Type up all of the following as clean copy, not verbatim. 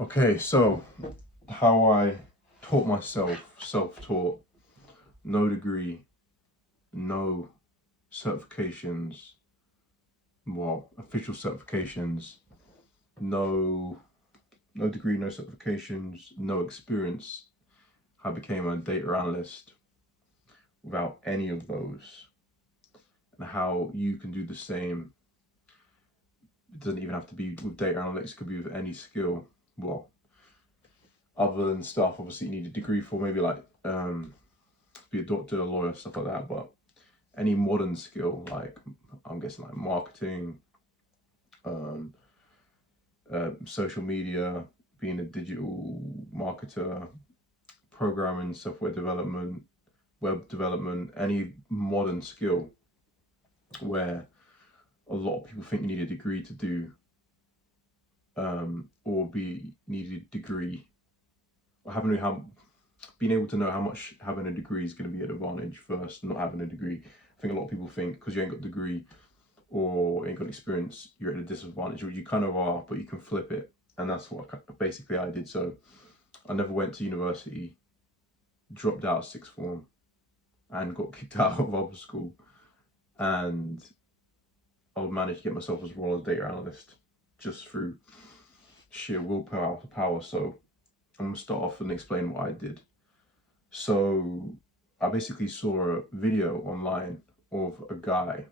Okay, so how I taught myself, self-taught, no degree, no certifications, well, official certifications, no no degree, no certifications, no experience. I became a data analyst without any of those. And how you can do the same. It doesn't even have to be with data analytics, it could be with any skill. Well, other than stuff obviously you need a degree for, maybe like be a doctor, a lawyer, stuff like that, but any modern skill, like I'm guessing like marketing, um, social media, being a digital marketer, programming, software development, web development, any modern skill where a lot of people think you need a degree to do, or be needed a degree, or being able to know how much having a degree is going to be an advantage versus not having a degree. I think a lot of people think because you ain't got a degree or ain't got experience, you're at a disadvantage, or you kind of are, but you can flip it. And that's what basically I did. So I never went to university, dropped out of sixth form, and got kicked out of upper school. And I managed to get myself as well as data analyst just through sheer willpower to power. So I'm gonna start off and explain what I did. So I basically saw a video online of a guy,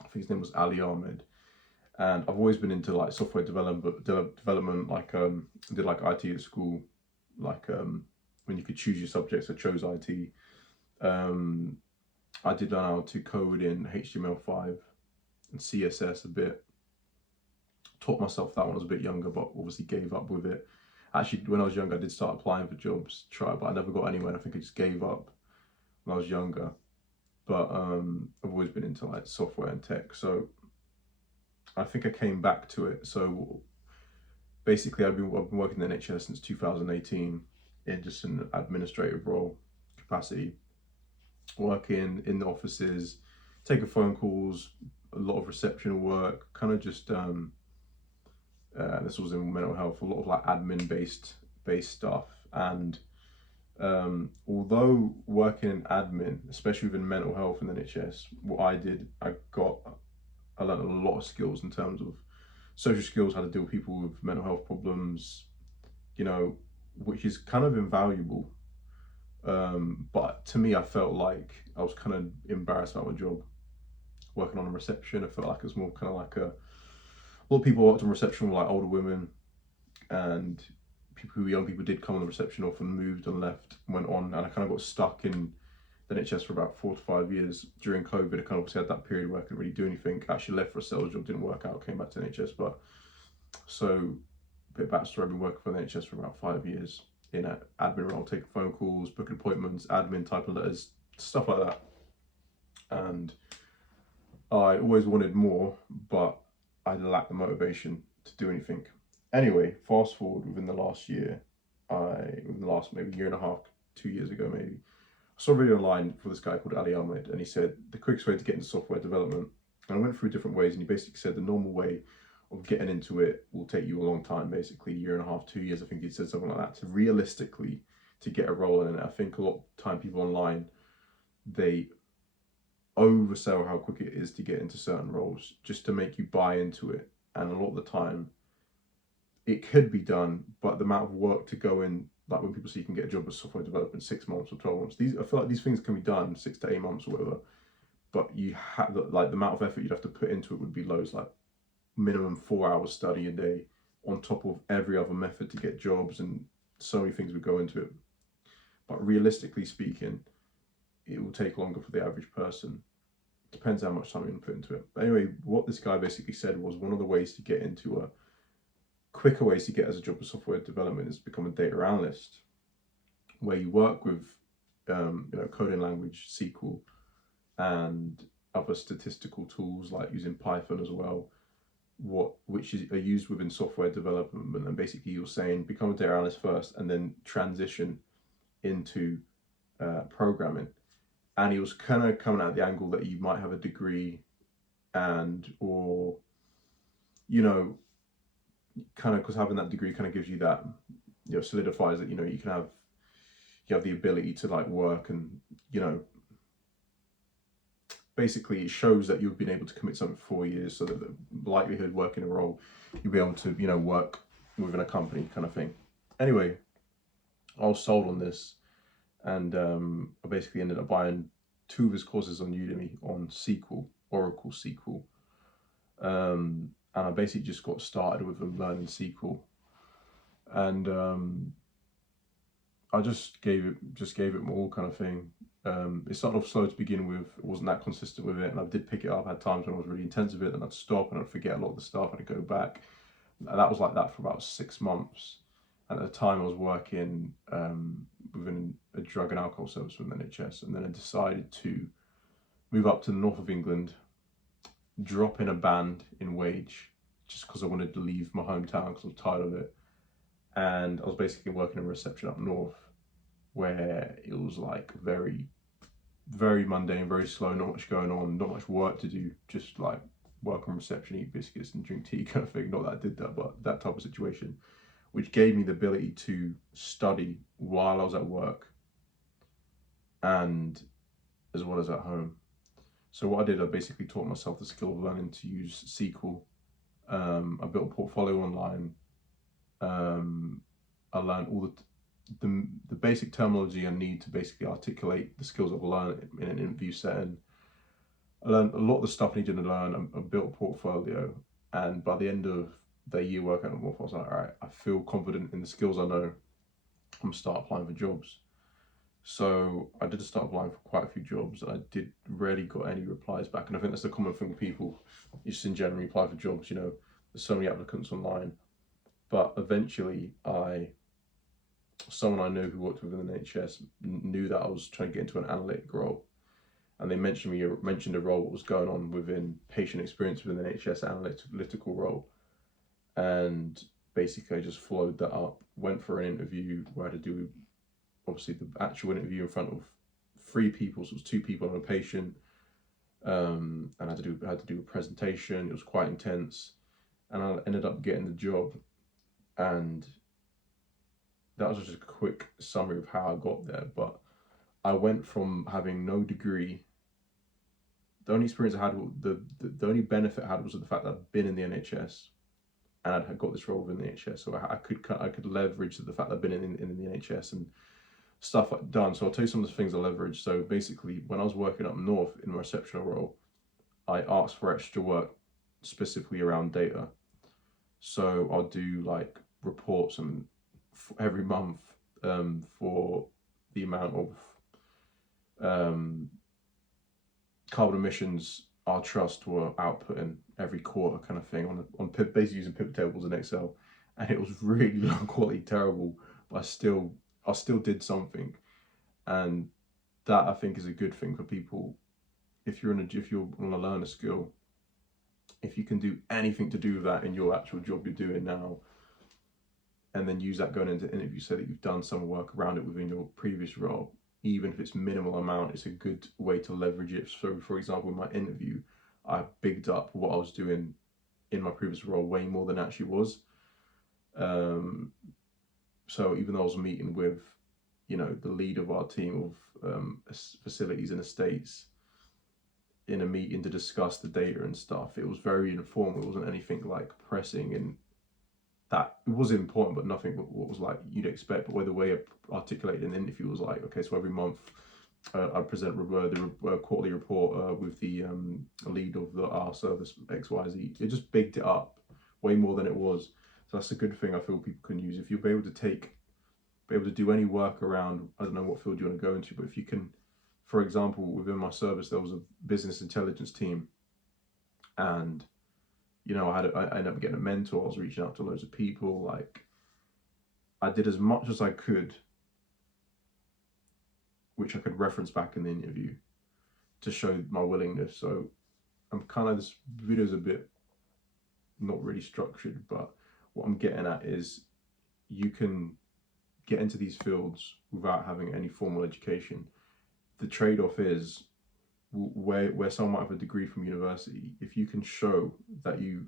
I think his name was Ali Ahmed, and I've always been into like software development, like did like IT at school, like when you could choose your subjects. I chose IT. um I did learn how to code in HTML5 and CSS a bit. Taught myself that when I was a bit younger, but obviously gave up with it. Actually, when I was younger, I did start applying for jobs, but I never got anywhere. I think I just gave up when I was younger. But I've always been into like software and tech, so I think I came back to it. So basically, I've been working in the NHS since 2018 in just an administrative role capacity, working in the offices, taking phone calls, a lot of reception work, kind of just this was in mental health, a lot of like admin based stuff. And although working in admin, especially within mental health in the NHS, what I did, I learned a lot of skills in terms of social skills, how to deal with people with mental health problems, you know, which is kind of invaluable. But to me, I felt like I was kind of embarrassed about my job working on a reception. I felt like it was more kind of like lot of people worked on reception were like older women, and young people did come on the reception, often moved and left, went on, and I kind of got stuck in the NHS for about 4 to 5 years. During COVID, I kind of obviously had that period where I couldn't really do anything. I actually left for a sales job, didn't work out, came back to NHS. But so, a bit of backstory, I've been working for the NHS for about 5 years in an admin role, taking phone calls, booking appointments, admin type of letters, stuff like that. And I always wanted more, but I lacked the motivation to do anything. Anyway, fast forward within the last year, within the last maybe year and a half, 2 years ago maybe, I saw a video online for this guy called Ali Ahmed, and he said the quickest way to get into software development. And I went through different ways, and he basically said the normal way of getting into it will take you a long time, basically year and a half, 2 years. I think he said something like that. To realistically to get a role in it, I think a lot of time people online, they oversell how quick it is to get into certain roles just to make you buy into it. And a lot of the time it could be done, but the amount of work to go in, like when people say you can get a job as software developer in 6 months or 12 months, I feel like these things can be done 6 to 8 months or whatever, but you have like the amount of effort you'd have to put into it would be loads, like minimum 4 hours study a day on top of every other method to get jobs, and so many things would go into it. But realistically speaking, it will take longer for the average person. Depends how much time you put into it. But anyway, what this guy basically said was one of the ways to get into quicker ways to get as a job of software development is become a data analyst, where you work with coding language SQL and other statistical tools like using Python as well, are used within software development. And basically you're saying become a data analyst first and then transition into programming. And he was kind of coming at the angle that you might have a degree or kind of, because having that degree kind of gives you that, solidifies that, you have the ability to like work, and, basically it shows that you've been able to commit something for 4 years, so that the likelihood working a role, you'll be able to, work within a company kind of thing. Anyway, I was sold on this, and I basically ended up buying 2 of his courses on Udemy on SQL, Oracle SQL. And I basically just got started with them learning SQL, and I just gave it my all kind of thing. It started off slow to begin with. It wasn't that consistent with it, and I did pick it up. I had times when I was really intense with it, and I'd stop and I'd forget a lot of the stuff, and I'd go back. And that was like that for about 6 months. And at the time, I was working within a drug and alcohol service with the NHS, and then I decided to move up to the north of England, drop in a band in wage, just because I wanted to leave my hometown because I was tired of it. And I was basically working in reception up north, where it was like very, very mundane, very slow, not much going on, not much work to do, just like work on reception, eat biscuits and drink tea kind of thing. Not that I did that, but that type of situation, which gave me the ability to study while I was at work and as well as at home. So what I did, I basically taught myself the skill of learning to use SQL. I built a portfolio online. I learned all the basic terminology I need to basically articulate the skills I've learned in an interview setting. I learned a lot of the stuff I needed to learn. I built a portfolio, and by the end of the year working at Morph, I was like, all right, I feel confident in the skills I know. I'm gonna start applying for jobs. So I did start applying for quite a few jobs. I did rarely got any replies back, and I think that's the common thing with people. You just in general apply for jobs. There's so many applicants online, but eventually someone I knew who worked within the NHS knew that I was trying to get into an analytic role, and they mentioned a role what was going on within patient experience within the NHS analytical role, and basically I just followed that up, went for an interview where I had to do obviously the actual interview in front of 3 people, so it was 2 people and a patient, and I had to do a presentation. It was quite intense, and I ended up getting the job. And that was just a quick summary of how I got there. But I went from having no degree. The only experience I had, the only benefit I had was the fact that I'd been in the NHS, and I'd got this role within the NHS, so I could leverage the fact that I'd been in the NHS and stuff I'd done. So I'll tell you some of the things I leveraged. So basically, when I was working up north in my receptional role, I asked for extra work specifically around data. So I'll do like reports and every month for the amount of carbon emissions our trust were outputting every quarter, kind of thing, on basically using pivot tables in Excel, and it was really low quality, terrible, but I still did something, and that I think is a good thing for people. If you want to learn a skill, if you can do anything to do with that in your actual job you're doing now, and then use that going into interview so that you've done some work around it within your previous role, even if it's minimal amount, it's a good way to leverage it. So for example, in my interview, I bigged up what I was doing in my previous role way more than it actually was. So even though I was meeting with, the lead of our team of facilities and estates in a meeting to discuss the data and stuff, it was very informal. It wasn't anything like pressing, and that it was important, but nothing what was like you'd expect. But the way I articulated in the interview was like, okay, so every month I present the quarterly report with the lead of our service XYZ. It just bigged it up way more than it was. So that's a good thing I feel people can use. If you'll be able to do any work around, I don't know what field you want to go into, but if you can, for example, within my service, there was a business intelligence team, and I ended up getting a mentor. I was reaching out to loads of people. Like, I did as much as I could, which I could reference back in the interview to show my willingness. So this video's a bit not really structured, but what I'm getting at is you can get into these fields without having any formal education. The trade-off is where someone might have a degree from university, if you can show that you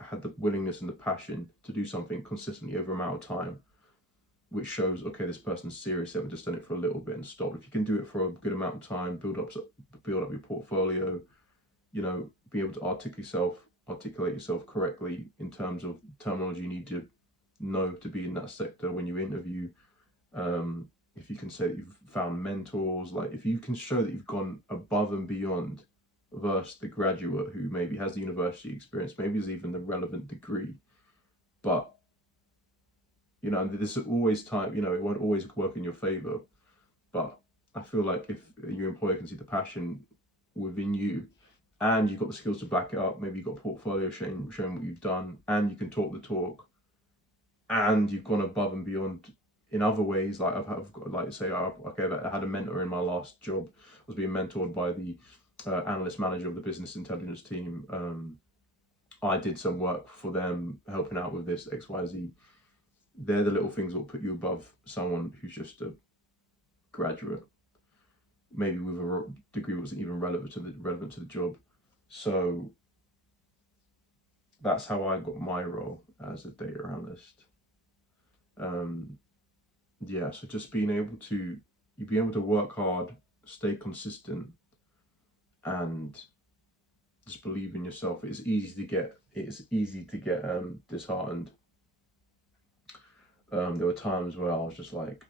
had the willingness and the passion to do something consistently over amount of time, which shows, okay, this person's serious. They haven't just done it for a little bit and stopped. If you can do it for a good amount of time, build up your portfolio, you know, be able to articulate yourself correctly in terms of terminology you need to know to be in that sector when you interview. If you can say that you've found mentors, like if you can show that you've gone above and beyond versus the graduate who maybe has the university experience, maybe is even the relevant degree, but you know, there's always time, you know, it won't always work in your favor, but I feel like if your employer can see the passion within you and you've got the skills to back it up, maybe you've got a portfolio showing what you've done, and you can talk the talk, and you've gone above and beyond in other ways. Like I've got, like, say, okay, I had a mentor in my last job. I was being mentored by the analyst manager of the business intelligence team. I did some work for them, helping out with this XYZ. They're the little things that will put you above someone who's just a graduate, maybe with a degree that wasn't even relevant to the job. So that's how I got my role as a data analyst. Yeah, so just being able to work hard, stay consistent, and just believe in yourself. It's easy to get disheartened. There were times where I was just like,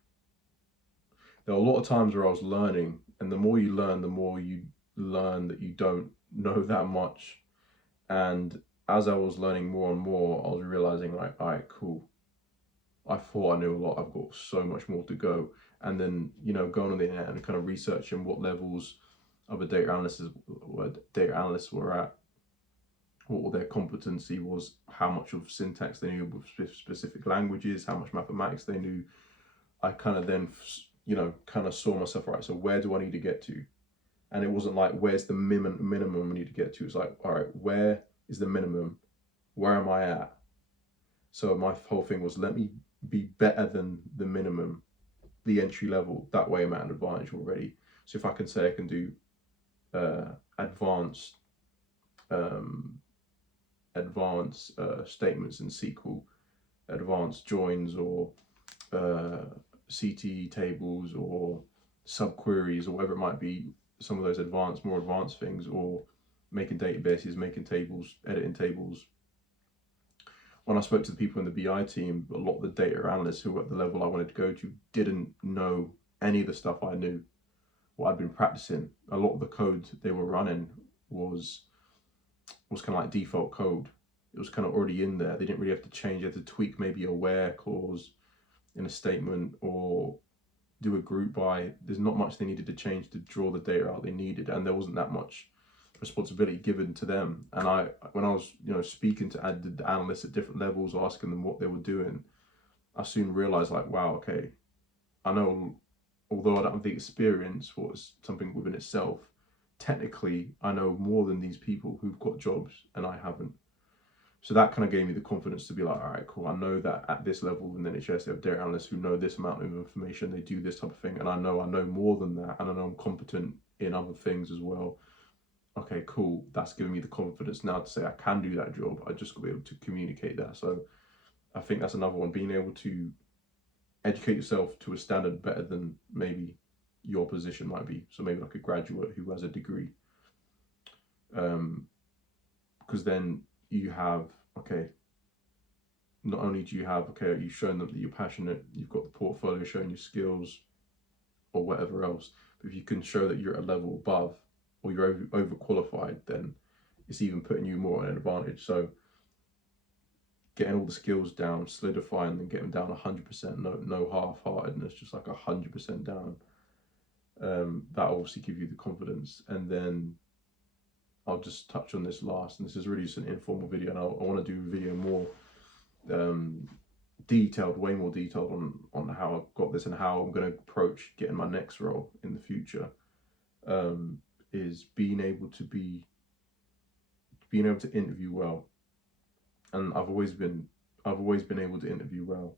there were a lot of times where I was learning, and the more you learn, the more you learn that you don't know that much. And as I was learning more and more, I was realizing, like, all right, cool, I thought I knew a lot, I've got so much more to go. And then, you know, going on the internet and kind of researching what levels other data analysts were at, what their competency was, how much of syntax they knew with specific languages, how much mathematics they knew. I kind of then, you know, kind of saw myself, right, so where do I need to get to? And it wasn't like, where's the minimum I need to get to? It's like, all right, where is the minimum? Where am I at? So my whole thing was, let me be better than the minimum, the entry level. That way I'm at an advantage already. So if I can say I can do advanced statements in SQL, advanced joins, or CTE tables, or subqueries, or whatever it might be, some of those more advanced things, or making databases, making tables, editing tables. When I spoke to the people in the BI team, a lot of the data analysts who were at the level I wanted to go to didn't know any of the stuff I knew, what I'd been practicing. A lot of the code they were running was kind of like default code. It was kind of already in there. They didn't really have to change. They had to tweak maybe a where clause in a statement, or do a group by. There's not much they needed to change to draw the data out they needed, and there wasn't that much responsibility given to them. And when I was, you know, speaking to the analysts at different levels, asking them what they were doing, I soon realized, like, wow, okay, I know, although I don't have the experience was something within itself, technically I know more than these people who've got jobs and I haven't. So that kind of gave me the confidence to be like, all right, cool, I know that at this level in the NHS they have data analysts who know this amount of information, they do this type of thing, and I know more than that, and I know I'm competent in other things as well. Okay, cool, that's giving me the confidence now to say I can do that job. I just got to be able to communicate that. So I think that's another one, being able to educate yourself to a standard better than maybe your position might be. So maybe like a graduate who has a degree, because then you have, okay, not only do you have, okay, you've shown them that you're passionate, you've got the portfolio showing your skills or whatever else, but if you can show that you're at a level above, or you're overqualified, then it's even putting you more at an advantage. So getting all the skills down, solidifying them, getting down 100%, no half-heartedness, just like 100% down. That obviously gives you the confidence. And then I'll just touch on this last, and this is really just an informal video, and I want to do a video more detailed, way more detailed on how I got this and how I'm going to approach getting my next role in the future. Is being able to interview well. And I've always been able to interview well,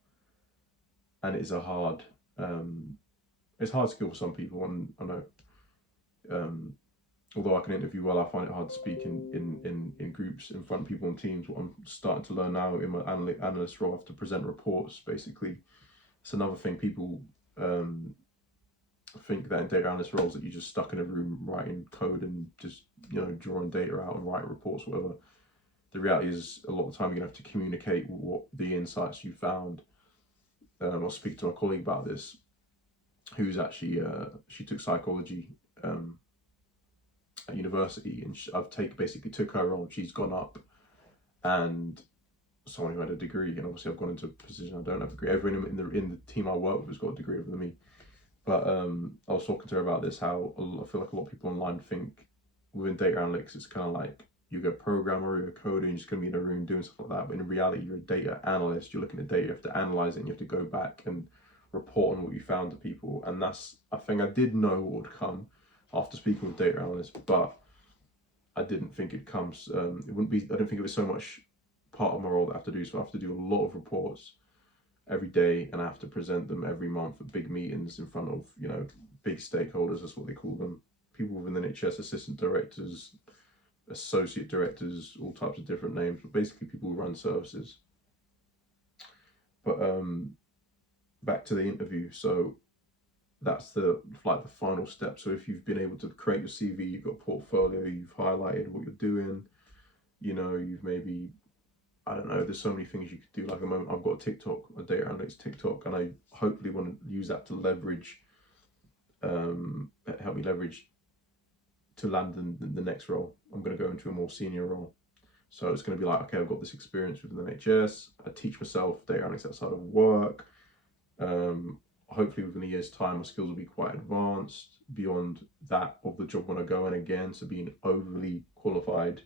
and it's a hard skill for some people, and I know although I can interview well, I find it hard to speak in groups, in front of people on teams. What I'm starting to learn now in my analyst role, I have to present reports, basically. It's another thing people think that in data analyst roles that you're just stuck in a room writing code and just, drawing data out and writing reports, whatever. The reality is a lot of the time you're going to have to communicate what the insights you found. I'll speak to my colleague about this, who's actually, she took psychology at university, and I've basically took her on. She's gone up, and someone who had a degree, and obviously I've gone into a position I don't have a degree. Everyone in the team I work with has got a degree other than me. But I was talking to her about this, how I feel like a lot of people online think within data analytics it's kind of like you're a programmer, you're a coder, and you're just going to be in a room doing stuff like that. But in reality, you're a data analyst. You're looking at data, you have to analyze it, and you have to go back and report on what you found to people. And that's, I think I did know what would come after speaking with data analysts, but I didn't think it comes. It wouldn't be. I don't think it was so much part of my role that I have to do. So I have to do a lot of reports every day, and I have to present them every month at big meetings in front of big stakeholders. That's what they call them. People within the NHS, assistant directors, associate directors, all types of different names, but basically people who run services. But back to the interview. So that's the final step. So if you've been able to create your CV, you've got a portfolio, you've highlighted what you're doing, you've maybe, I don't know, there's so many things you could do. Like at the moment, I've got a TikTok, a data analytics TikTok, and I hopefully want to use that to leverage, help me leverage to land in the next role. I'm going to go into a more senior role. So it's going to be like, okay, I've got this experience within the NHS. I teach myself data analytics outside of work. Hopefully within a year's time, my skills will be quite advanced beyond that of the job when I go in again. So being overly qualified,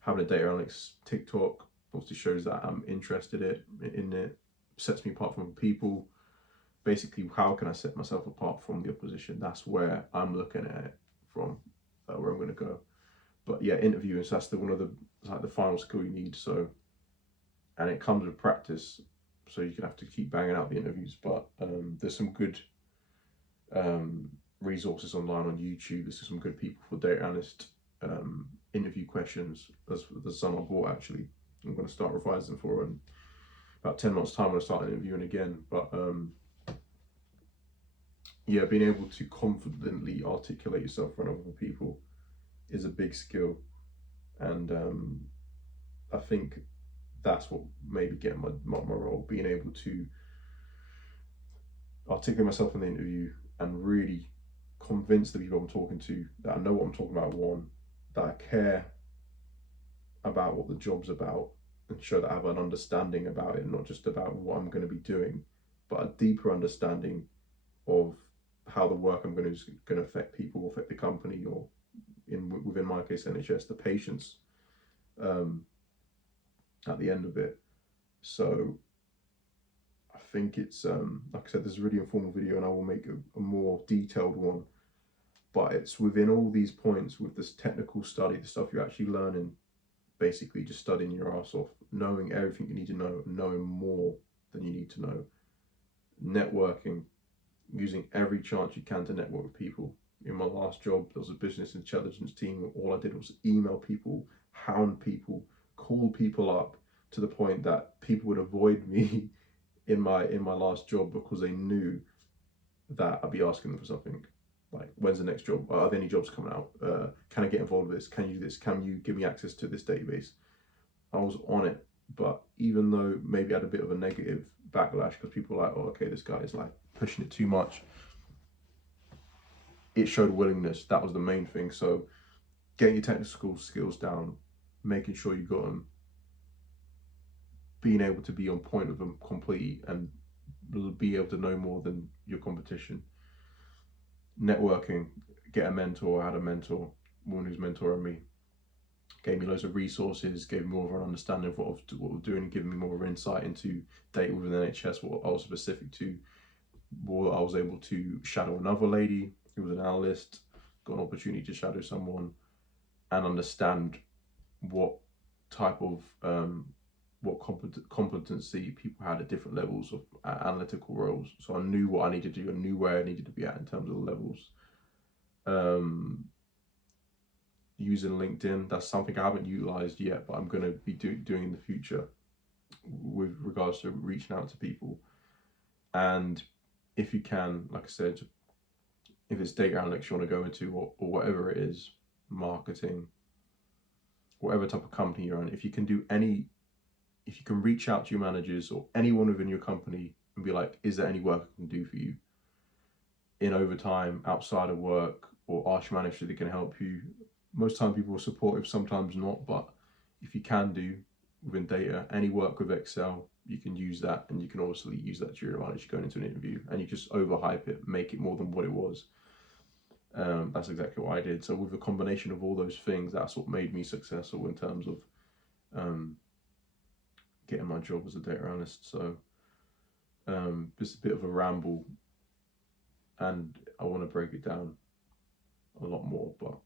having a data analytics TikTok obviously shows that I'm interested in it, sets me apart from people. Basically, how can I set myself apart from the opposition? That's where I'm looking at it from, where I'm going to go. But yeah, interviewing, so that's the final skill you need. So, and it comes with practice. So you're gonna have to keep banging out the interviews. But there's some good resources online on YouTube. There's some good people for data analyst interview questions. There's some I bought actually. I'm going to start revising for in about 10 months' time when I start interviewing again. But yeah, being able to confidently articulate yourself in front of other people is a big skill, and I think that's what maybe get my role, being able to articulate myself in the interview and really convince the people I'm talking to that I know what I'm talking about, one, that I care about what the job's about, and show that I have an understanding about it, not just about what I'm going to be doing, but a deeper understanding of how the work I'm going to affect people, affect the company, or within my case NHS, the patients at the end of it. So I think it's like I said, there's a really informal video, and I will make a more detailed one, but it's within all these points with this technical study, the stuff you're actually learning, basically just studying your ass off, knowing everything you need to know, knowing more than you need to know, networking, using every chance you can to network with people. In my last job, there was a business intelligence team. All I did was email people, hound people, call people up, to the point that people would avoid me in my last job because they knew that I'd be asking them for something. Like, when's the next job? Are there any jobs coming out? Can I get involved with this? Can you do this? Can you give me access to this database? I was on it, but even though maybe I had a bit of a negative backlash because people were like, oh, okay, this guy is like pushing it too much, it showed willingness. That was the main thing. So getting your technical skills down, making sure you got them, being able to be on point with them completely, and be able to know more than your competition. Networking, get a mentor. I had a mentor, one who's mentoring me, gave me loads of resources, gave me more of an understanding of what we're doing, and giving me more of an insight into data within the NHS, what I was specific to. Well, I was able to shadow another lady who was an analyst, got an opportunity to shadow someone and understand what type of competency people had at different levels of analytical roles. So I knew what I needed to do, I knew where I needed to be at in terms of the levels. using LinkedIn. That's something I haven't utilized yet, but I'm going to be doing in the future with regards to reaching out to people. And if you can, like I said, if it's data analytics you want to go into, or whatever it is, marketing, whatever type of company you're in, if you can reach out to your managers or anyone within your company and be like, is there any work I can do for you in overtime, outside of work, or ask your manager if they can help you. Most time people are supportive, sometimes not, but if you can do within data, any work with Excel, you can use that, and you can obviously use that to your advantage going into an interview, and you just overhype it, make it more than what it was. That's exactly what I did. So with a combination of all those things, that's what made me successful in terms of getting my job as a data analyst. So just a bit of a ramble, and I want to break it down a lot more, but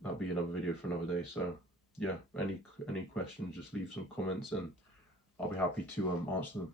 that'll be another video for another day. So yeah, any questions, just leave some comments and I'll be happy to answer them.